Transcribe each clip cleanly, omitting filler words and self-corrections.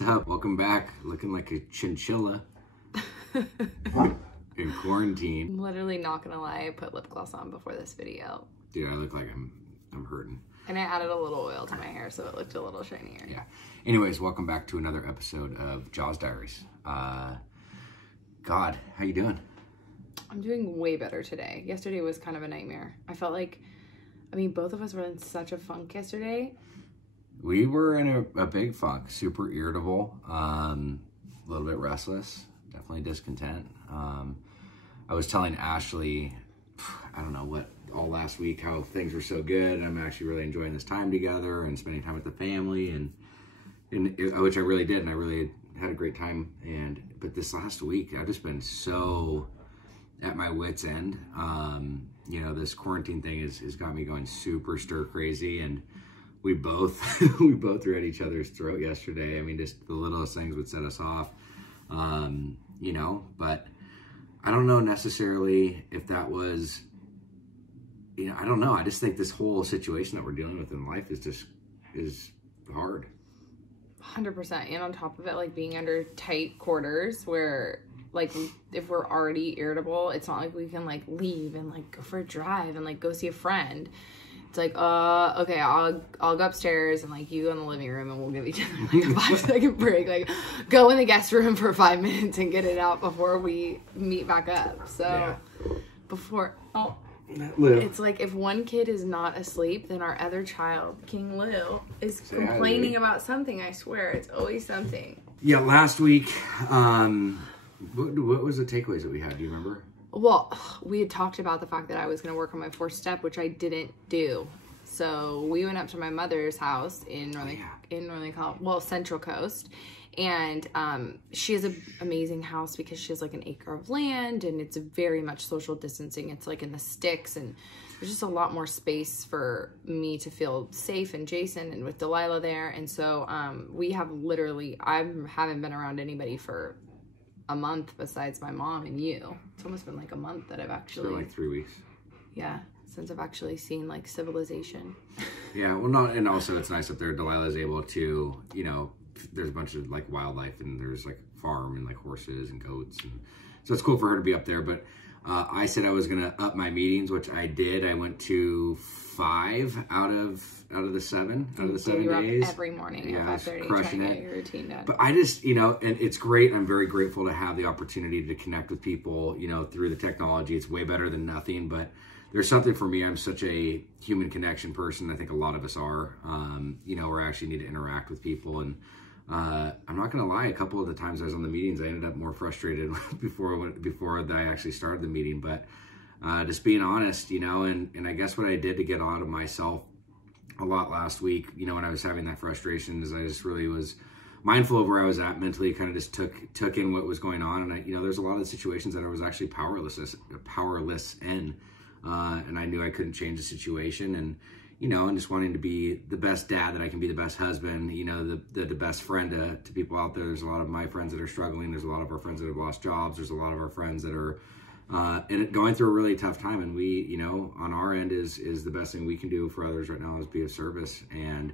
What's up? Welcome back. Looking like a chinchilla in quarantine. I'm literally not gonna lie, I put lip gloss on before this video. Dude, I look like I'm hurting. And I added a little oil to my hair so it looked a little shinier. Yeah. Anyways, welcome back to another episode of JAWS Diaries. God, how you doing? I'm doing way better today. Yesterday was kind of a nightmare. I felt like, both of us were in such a funk yesterday. We were in a big funk, super irritable, a little bit restless, definitely discontent. I was telling Ashley, I don't know what, all last week, how things were so good. I'm actually really enjoying this time together and spending time with the family, and which I really did, and I really had a great time. But this last week, I've just been so at my wit's end. You know, this quarantine thing has got me going super stir crazy, and we both were at each other's throat yesterday. I mean, just the littlest things would set us off, you know, but I don't know necessarily if that was, you know, I don't know. I just think this whole situation that we're dealing with in life is hard. 100%. And on top of it, like being under tight quarters where like if we're already irritable, it's not like we can like leave and like go for a drive and like go see a friend. It's like, okay, I'll go upstairs and like you go in the living room and we'll give each other like a 5-second break. Like go in the guest room for 5 minutes and get it out before we meet back up. So yeah. It's like if one kid is not asleep, then our other child, King Lou, is complaining about something. I swear, it's always something. Yeah, last week, what was the takeaways that we had? Do you remember? Well, we had talked about the fact that I was going to work on my 4th step, which I didn't do. So we went up to my mother's house in Central Coast, and she has an amazing house because she has like an acre of land, and it's very much social distancing. It's like in the sticks, and there's just a lot more space for me to feel safe, and Jason and with Delilah there. And so we have literally, I haven't been around anybody for a month besides my mom and you. It's almost been like a month that I've actually... For like 3 weeks. Yeah, since I've actually seen like civilization. Yeah, well, and also it's nice up there. Delilah's able to, you know, there's a bunch of like wildlife, and there's like farm and like horses and goats, and so it's cool for her to be up there. But I said I was gonna up my meetings, which I did. I went to 5 out of the 7 days every morning. Yeah, at 5:30, crushing trying it. to get your routine done. But I just, you know, and it's great. I'm very grateful to have the opportunity to connect with people, you know, through the technology. It's way better than nothing, but there's something for me. I'm such a human connection person. I think a lot of us are, you know, where I actually need to interact with people. And I'm not going to lie, a couple of the times I was on the meetings, I ended up more frustrated before I actually started the meeting. But just being honest, you know, and I guess what I did to get out of myself a lot last week, you know, when I was having that frustration, is I just really was mindful of where I was at mentally, kind of just took in what was going on. And you know, there's a lot of situations that I was actually powerless in, and I knew I couldn't change the situation, and you know, and just wanting to be the best dad that I can be, the best husband, you know, the best friend to people out there. There's a lot of my friends that are struggling. There's a lot of our friends that have lost jobs. There's a lot of our friends that are going through a really tough time. And we, you know, on our end is the best thing we can do for others right now is be of service. And,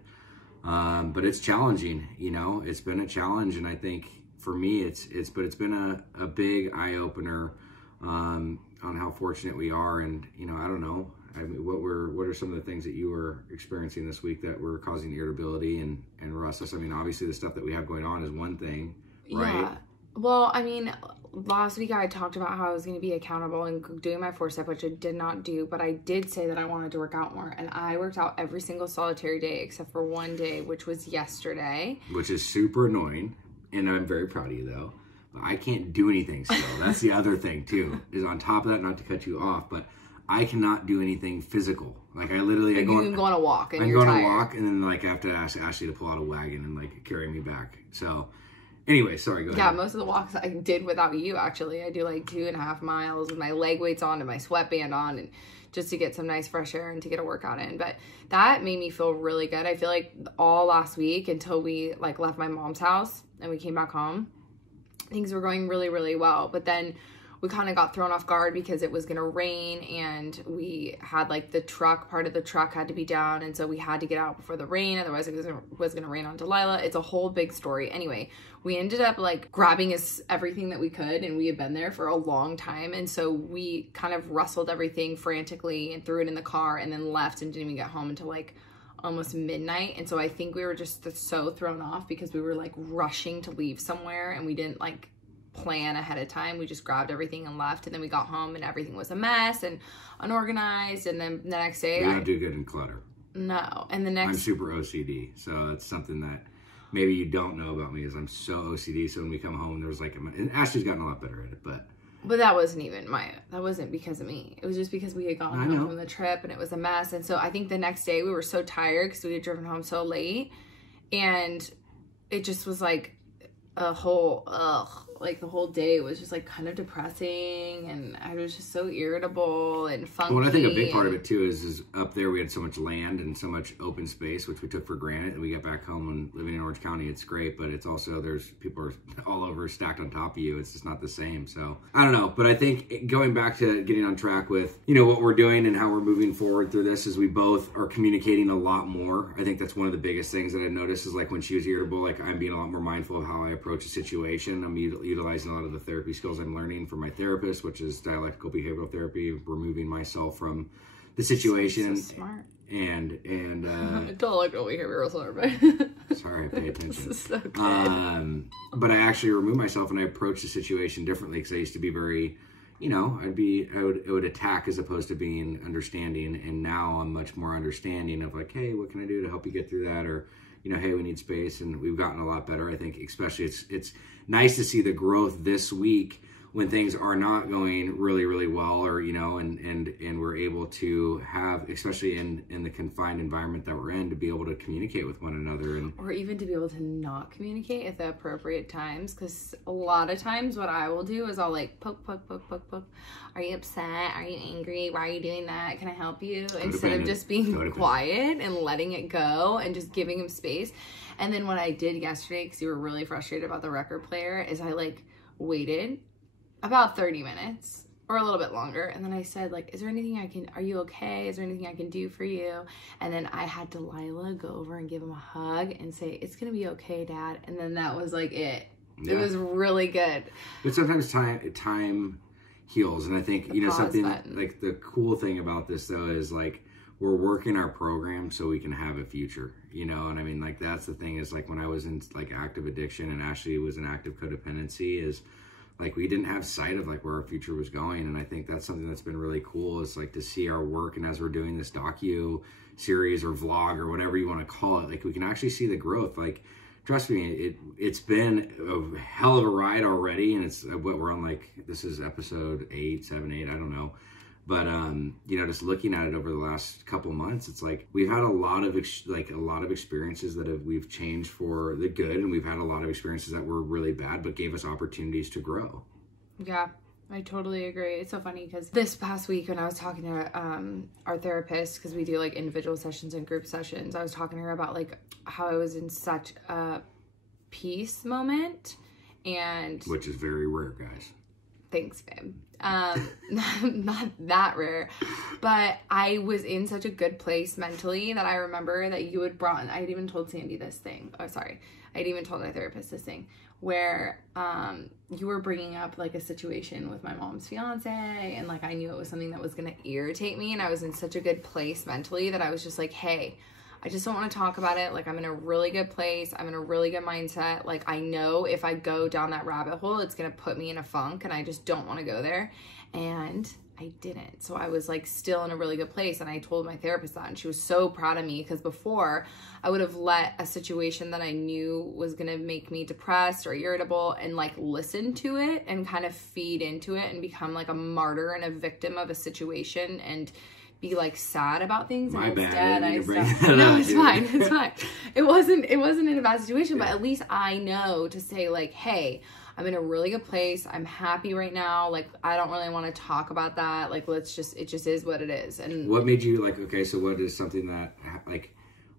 but it's challenging, you know, it's been a challenge. And I think for me, it's been a big eye opener, on how fortunate we are. And, you know, I don't know. I mean, what are some of the things that you were experiencing this week that were causing irritability and restless? I mean, obviously the stuff that we have going on is one thing, right? Yeah. Well, I mean, last week I talked about how I was going to be accountable and doing my 4th step, which I did not do, but I did say that I wanted to work out more, and I worked out every single solitary day except for one day, which was yesterday. Which is super annoying, and I'm very proud of you though. But I can't do anything still. That's the other thing too, is on top of that, not to cut you off, but I cannot do anything physical. Like I literally, like you can go on a walk and I you're go on tired. a walk, and then like I have to ask Ashley to pull out a wagon and like carry me back. So anyway, sorry, go ahead. Yeah, most of the walks I did without you, actually. I do like 2.5 miles with my leg weights on and my sweatband on, and just to get some nice fresh air and to get a workout in. But that made me feel really good. I feel like all last week until we like left my mom's house and we came back home, things were going really, really well. But then we kind of got thrown off guard because it was going to rain, and we had like the truck, part of the truck had to be down, and so we had to get out before the rain, otherwise it was going to rain on Delilah. It's a whole big story. Anyway, we ended up like grabbing everything that we could, and we had been there for a long time, and so we kind of rustled everything frantically and threw it in the car and then left and didn't even get home until like almost midnight. And so I think we were just so thrown off because we were like rushing to leave somewhere, and we didn't like plan ahead of time. We just grabbed everything and left, and then we got home and everything was a mess and unorganized. And then the next day, I don't do good in clutter. No. And the next, I'm super OCD, so that's something that maybe you don't know about me, is I'm so OCD. So when we come home, there's like, and Ashley's gotten a lot better at it, but that wasn't even that wasn't because of me. It was just because we had gone home from the trip and it was a mess. And so I think the next day we were so tired because we had driven home so late, and it just was like a whole, like the whole day was just like kind of depressing, and I was just so irritable and funky. Well, I think a big part of it too is up there we had so much land and so much open space, which we took for granted, and we got back home and living in Orange County, it's great, but it's also, there's people are all over stacked on top of you. It's just not the same. So I don't know, but I think going back to getting on track with, you know, what we're doing and how we're moving forward through this is we both are communicating a lot more. I think that's one of the biggest things that I noticed is like when she was irritable, like I'm being a lot more mindful of how I approach a situation. I'm utilizing a lot of the therapy skills I'm learning from my therapist, which is dialectical behavioral therapy, removing myself from the situation. So smart. And Dialectical behavioral therapy. Sorry, I pay attention. This is so good. But I actually remove myself and I approach the situation differently, because I used to be very, you know, I would attack as opposed to being understanding, and now I'm much more understanding of like, hey, what can I do to help you get through that? Or, you know, hey, we need space, and we've gotten a lot better. I think especially it's nice to see the growth this week when things are not going really, really well, or, you know, and we're able to have, especially in the confined environment that we're in, to be able to communicate with one another. And or even to be able to not communicate at the appropriate times, because a lot of times what I will do is I'll like poke. Are you upset? Are you angry? Why are you doing that? Can I help you? Instead of just being quiet and letting it go and just giving him space. And then what I did yesterday, because you were really frustrated about the record player, is I like waited about 30 minutes or a little bit longer, and then I said like, is there anything are you okay? Is there anything I can do for you? And then I had Delilah go over and give him a hug and say, it's gonna be okay, Dad. And then that was like it. Yeah. It was really good. But sometimes time heals, and I think you know something like the cool thing about this though is like we're working our program so we can have a future, you know. And I mean, like that's the thing, is like when I was in like active addiction and Ashley was in active codependency, is like we didn't have sight of like where our future was going. And I think that's something that's been really cool, is like to see our work. And as we're doing this docu series or vlog or whatever you want to call it, like we can actually see the growth. Like trust me, it's been a hell of a ride already, and it's what we're on, like this is episode 8, 7, 8, I don't know. But you know, just looking at it over the last couple of months, it's like we've had a lot of experiences that we've changed for the good, and we've had a lot of experiences that were really bad but gave us opportunities to grow. Yeah, I totally agree. It's so funny because this past week when I was talking to our therapist, because we do like individual sessions and group sessions, I was talking to her about like how I was in such a peace moment, and which is very rare, guys. Thanks, babe. Not that rare, but I was in such a good place mentally that I remember that you had brought, and I had even told Sandy this thing. Oh, sorry. I had even told my therapist this thing where you were bringing up like a situation with my mom's fiance, and like I knew it was something that was going to irritate me, and I was in such a good place mentally that I was just like, hey, I just don't want to talk about it. Like, I'm in a really good place. I'm in a really good mindset. Like, I know if I go down that rabbit hole, it's going to put me in a funk, and I just don't want to go there. And I didn't. So I was like still in a really good place. And I told my therapist that, and she was so proud of me, because before I would have let a situation that I knew was going to make me depressed or irritable and like listen to it and kind of feed into it and become like a martyr and a victim of a situation and be like sad about things. My and bad. Instead no, it's fine. It's fine. It wasn't in a bad situation, but at least I know to say like, hey, I'm in a really good place. I'm happy right now. Like, I don't really want to talk about that. Like, it just is what it is. And what made you like, okay, so what is something that like,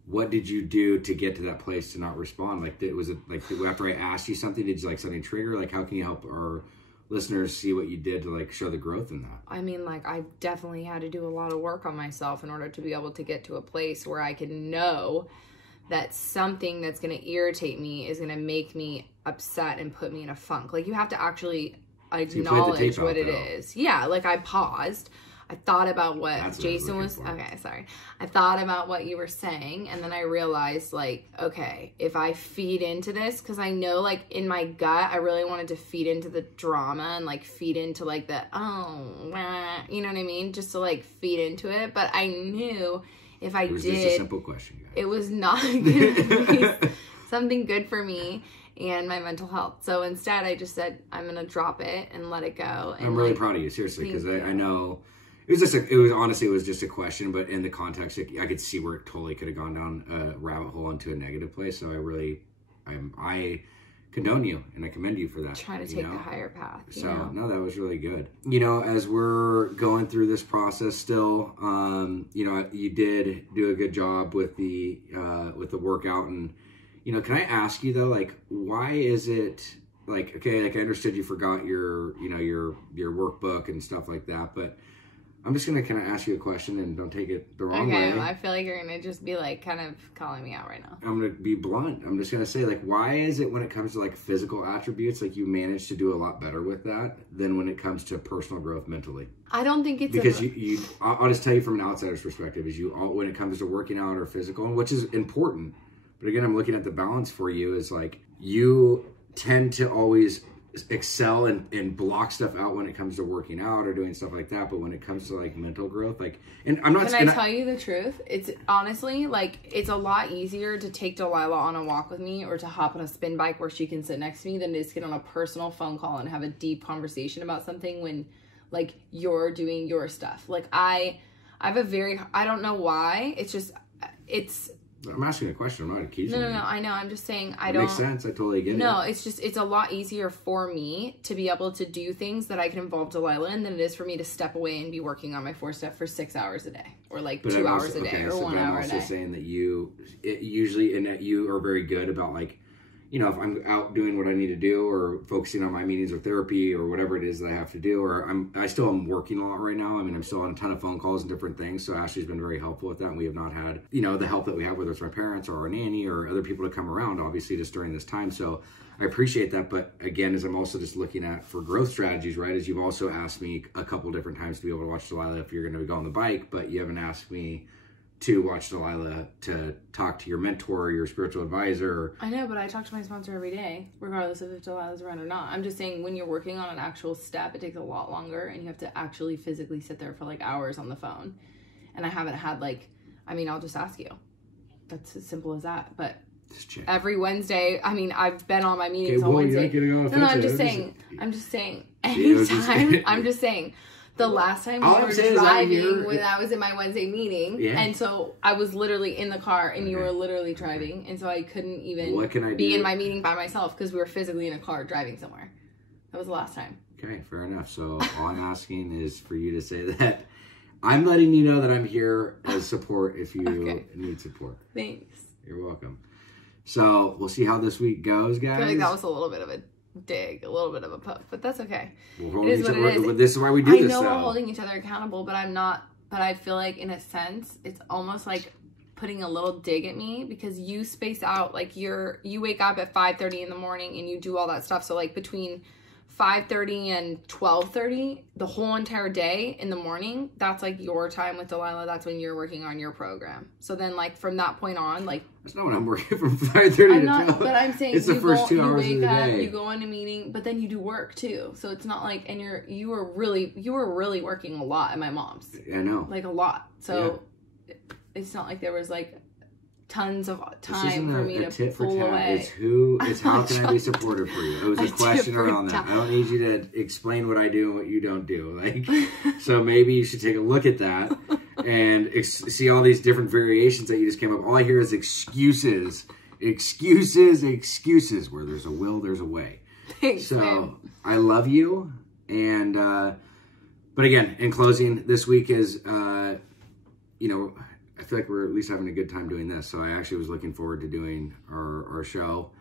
what did you do to get to that place to not respond? Like, was it like after I asked you something, did you like something trigger? Like, how can you help our listeners see what you did to like show the growth in that? I mean, like, I definitely had to do a lot of work on myself in order to be able to get to a place where I can know that something that's going to irritate me is going to make me upset and put me in a funk. Like, you have to actually acknowledge what it is. Yeah, like, I paused. I thought about what Jason was... Okay, sorry. I thought about what you were saying, and then I realized, like, okay, if I feed into this, because I know, like, in my gut, I really wanted to feed into the drama and, like, feed into, like, the, you know what I mean? Just to, like, feed into it. But I knew if I did... It was just a simple question, guys. It was not going to be something good for me and my mental health. So instead, I just said, I'm going to drop it and let it go. And I'm really proud of you, seriously, because I know... It was just a question, but in the context, I could see where it totally could have gone down a rabbit hole into a negative place. So I condone you and I commend you for that. Trying to take the higher path. So no, that was really good. You know, as we're going through this process still, you know, you did do a good job with the workout, and you know, can I ask you though, like, why is it like, okay, like I understood you forgot your, you know, your workbook and stuff like that, but I'm just going to kind of ask you a question, and don't take it the wrong way. Okay, I feel like you're going to just be like kind of calling me out right now. I'm going to be blunt. I'm just going to say, like, why is it when it comes to like physical attributes, like you manage to do a lot better with that than when it comes to personal growth mentally? I don't think it's because I'll just tell you from an outsider's perspective, is when it comes to working out or physical, which is important. But again, I'm looking at the balance for you is like you tend to always excel and block stuff out when it comes to working out or doing stuff like that, but when it comes to like mental growth, like, and I'm not... Can I tell you the truth? It's honestly like, it's a lot easier to take Delilah on a walk with me or to hop on a spin bike where she can sit next to me than it is to get on a personal phone call and have a deep conversation about something when like you're doing your stuff. Like I have a very, I don't know why, I'm asking a question. I'm not accusing you. No, I know. I'm just saying It makes sense. I totally get it. No, it's a lot easier for me to be able to do things that I can involve Delilah in than it is for me to step away and be working on my 4-step for 6 hours a day or like 2 hours a day or 1 hour a day. I'm also saying that you are very good about like, you know, if I'm out doing what I need to do or focusing on my meetings or therapy or whatever it is that I have to do, or I still am working a lot right now. I mean, I'm still on a ton of phone calls and different things. So Ashley's been very helpful with that. And we have not had, you know, the help that we have, whether it's my parents or our nanny or other people to come around, obviously, just during this time. So I appreciate that. But again, as I'm also just looking at for growth strategies, right, as you've also asked me a couple different times to be able to watch Delilah if you're going to go on the bike, but you haven't asked me to watch Delilah, to talk to your mentor, your spiritual advisor. I know, but I talk to my sponsor every day, regardless of if Delilah's around or not. I'm just saying when you're working on an actual step, it takes a lot longer and you have to actually physically sit there for like hours on the phone. And I haven't had like, I mean, I'll just ask you. That's as simple as that. But every Wednesday, I mean, I've been on my meetings on Wednesday. No, I'm just saying, anytime, I'm just saying, the last time we were driving when I was in my Wednesday meeting, and so I was literally in the car and you were literally driving, and so I couldn't even be in my meeting by myself because we were physically in a car driving somewhere. That was the last time. Okay, fair enough. So all I'm asking is for you to say that I'm letting you know that I'm here as support if you need support. Thanks. You're welcome. So we'll see how this week goes, guys. I feel like that was a little bit of a dig, a little bit of a poke, but that's okay. It is what it is. This is why we do this. I know we're holding each other accountable, but I'm not. But I feel like in a sense, it's almost like putting a little dig at me because you space out. Like you wake up at 5:30 in the morning and you do all that stuff. So like between 5:30 and 12:30, the whole entire day in the morning, that's like your time with Delilah. That's when you're working on your program. So then like from that point on, like that's not when I'm working from 5:30 to 12. But I'm saying it's the first 2 hours of the day. You go on a meeting, but then you do work too. So it's not like, and you were really working a lot at my mom's. I know, like a lot. So it's not like there was like tons of time for me to pull away. It's how can I be supportive for you? It was a question around that. I don't need you to explain what I do and what you don't do. Like, so maybe you should take a look at that and see all these different variations that you just came up. All I hear is excuses. Where there's a will, there's a way. Thanks, so man. I love you. And, but again, in closing, this week is, you know, I feel like we're at least having a good time doing this. So I actually was looking forward to doing our show.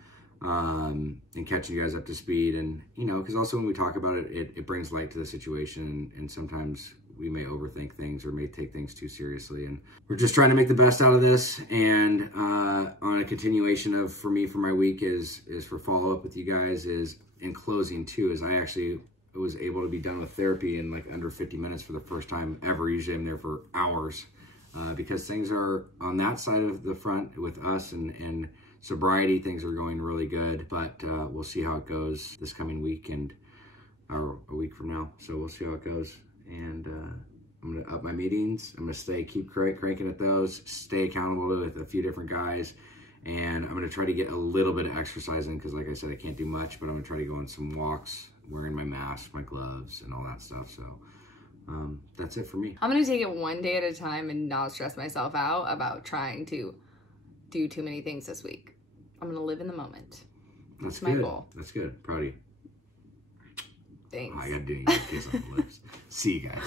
and catching you guys up to speed. And, you know, because also when we talk about it, it brings light to the situation, and sometimes we may overthink things or may take things too seriously. And we're just trying to make the best out of this. And on a continuation of, for me, for my week is for follow-up with you guys, is in closing too, is I actually was able to be done with therapy in like under 50 minutes for the first time ever. Usually I'm there for hours because things are on that side of the front with us and sobriety, things are going really good, but we'll see how it goes this coming week or a week from now. So we'll see how it goes. And I'm going to up my meetings. I'm going to keep cranking at those, stay accountable with a few different guys. And I'm going to try to get a little bit of exercise in because, like I said, I can't do much, but I'm going to try to go on some walks, wearing my mask, my gloves, and all that stuff. So that's it for me. I'm going to take it one day at a time and not stress myself out about trying to do too many things this week. I'm going to live in the moment. That's my good. goal. That's good. Proud of you. Thanks. Oh, I got to do a kiss on the lips. See you guys.